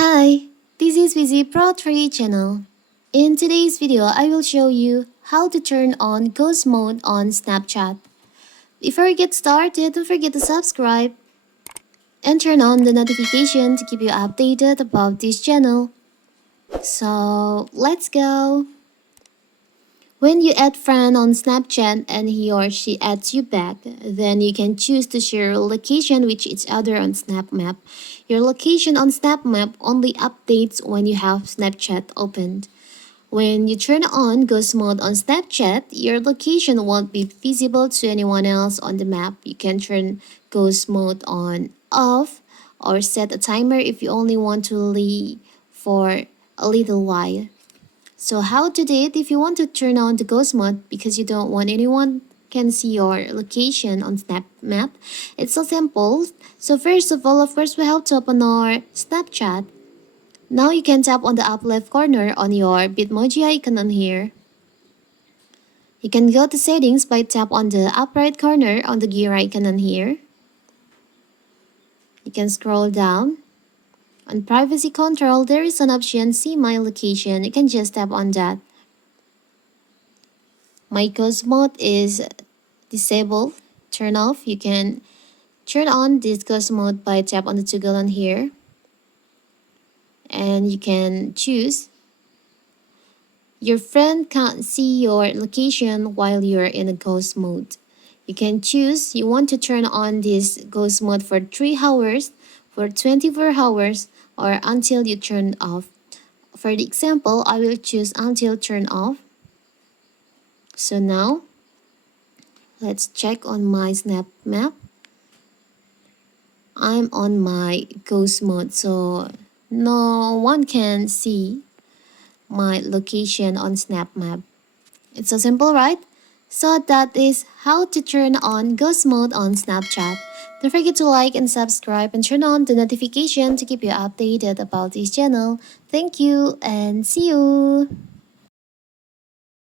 Hi, this is Vizi Pro 3 channel. In today's video, I will show you how to turn on ghost mode on Snapchat. Before we get started, don't forget to subscribe and turn on the notification to keep you updated about this channel. So, let's go! When you add friend on Snapchat and he or she adds you back, then you can choose to share your location with each other on Snap Map. Your location on Snap Map only updates when you have Snapchat opened. When you turn on Ghost Mode on Snapchat, your location won't be visible to anyone else on the map. You can turn Ghost Mode on off or set a timer if you only want to leave for a little while. So how to do it if you want to turn on the ghost mode because you don't want anyone can see your location on Snap Map? It's so simple. So first of all, of course, we have to open our Snapchat. Now you can tap on the up left corner on your Bitmoji icon on here. You can go to settings by tap on the up right corner on the gear icon on here. You can scroll down. On privacy control, there is an option see my location. You can just tap on that. My ghost mode is disabled. Turn off. You can turn on this ghost mode by tap on the toggle on here. And you can choose. Your friend can't see your location while you're in a ghost mode. You can choose you want to turn on this ghost mode for 3 hours, for 24 hours, or until you turn off. For the example, I will choose until turn off. So now, let's check on my Snap Map. I'm on my ghost mode, so no one can see my location on Snap Map. It's so simple, right? So that is how to turn on ghost mode on Snapchat. Don't forget to like and subscribe and turn on the notification to keep you updated about this channel. Thank you and see you!